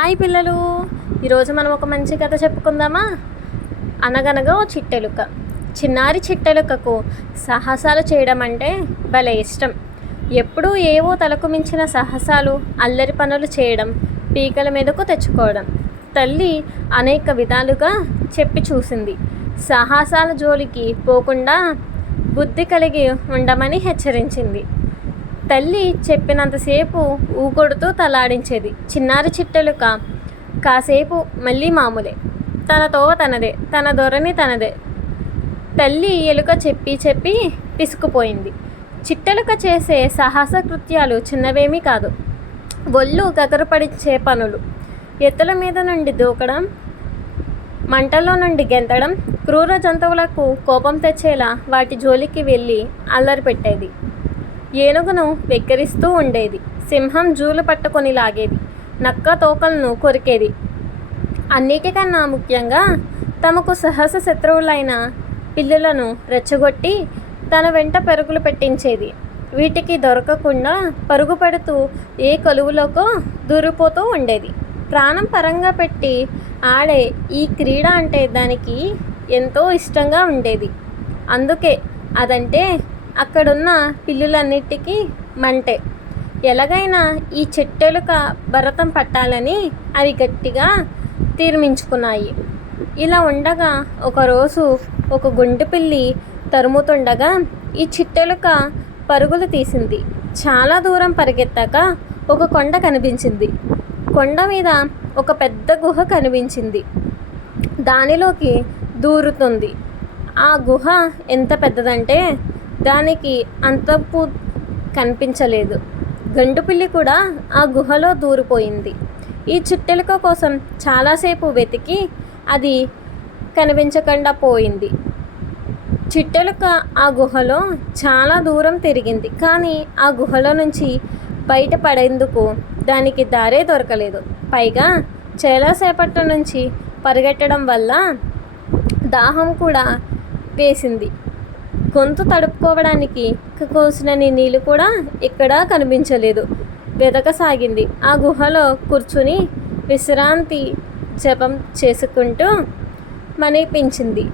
Hi పిల్లలు. ఈరోజు మనం ఒక మంచి కథ చెప్పుకుందామా? అనగనగా ఓ చిట్టెలుక. చిన్నారి చిట్టెలుకకు సాహసాలు చేయడం అంటే భలే ఇష్టం. ఎప్పుడూ ఏవో తలకు మించిన సాహసాలు అల్లరి పనులు చేయడం పీకల మీదకు తెచ్చుకోవడం. తల్లి అనేక విధాలుగా చెప్పి చూసింది. సాహసాల జోలికి పోకుండా బుద్ధి కలిగి ఉండమని హెచ్చరించింది. తల్లి చెప్పినంతసేపు ఊకొడుతూ తలాడించేది. చిన్నారి చిట్టెలుక కాసేపు మళ్ళీ మామూలే. తన తోవ తనదే తన ధోరణి తనదే. తల్లి ఎలుక చెప్పి చెప్పి పిసుకుపోయింది. చిట్టెలుక చేసే సాహస కృత్యాలు చిన్నవేమీ కాదు. ఒళ్ళు గగరపడించే పనులు. ఎత్తుల మీద నుండి దూకడం మంటల్లో నుండి గెంతడం క్రూర జంతువులకు కోపం తెచ్చేలా వాటి జోలికి వెళ్ళి అల్లరి పెట్టేది. ఏనుగును వెక్కిరిస్తూ ఉండేది. సింహం జూలు పట్టుకొని లాగేది. నక్క తోకలను కొరికేది. అన్నిటికన్నా ముఖ్యంగా తమకు సహస శత్రువులైన పిల్లులను రెచ్చగొట్టి తన వెంట పరుగులు పెట్టించేది. వీటికి దొరకకుండా పరుగు పెడుతూ ఏ కొలువులోకో దూరిపోతూ ఉండేది. ప్రాణం పరంగా పెట్టి ఆడే ఈ క్రీడ అంటే దానికి ఎంతో ఇష్టంగా ఉండేది. అందుకే అదంటే అక్కడున్న పిల్లులన్నిటికీ మంటే. ఎలాగైనా ఈ చెట్టెలుక భరతం పట్టాలని అవి గట్టిగా తీర్మించుకున్నాయి. ఇలా ఉండగా ఒకరోజు ఒక గుండు పిల్లి తరుముతుండగా ఈ చిట్టెలుక పరుగులు తీసింది. చాలా దూరం పరిగెత్తాక ఒక కొండ కనిపించింది. కొండ మీద ఒక పెద్ద గుహ కనిపించింది. దానిలోకి దూరుతుంది. ఆ గుహ ఎంత పెద్దదంటే దానికి అంతపు కనిపించలేదు. గండుపిల్లి కూడా ఆ గుహలో దూరిపోయింది. ఈ చిట్టెలుక కోసం చాలాసేపు వెతికి అది కనిపించకుండా పోయింది. చిట్టెలుక ఆ గుహలో చాలా దూరం తిరిగింది. కానీ ఆ గుహలో నుంచి బయటపడేందుకు దానికి దారే దొరకలేదు. పైగా చాలాసేపటి నుంచి పరిగెట్టడం వల్ల దాహం కూడా వేసింది. గొంతు తడుపుకోవడానికి కోసినన్ని నీళ్ళు కూడా ఇక్కడ కనిపించలేదు. వెదకసాగింది. ఆ గుహలో కూర్చుని విశ్రాంతి జపం చేసుకుంటూ మనిపించింది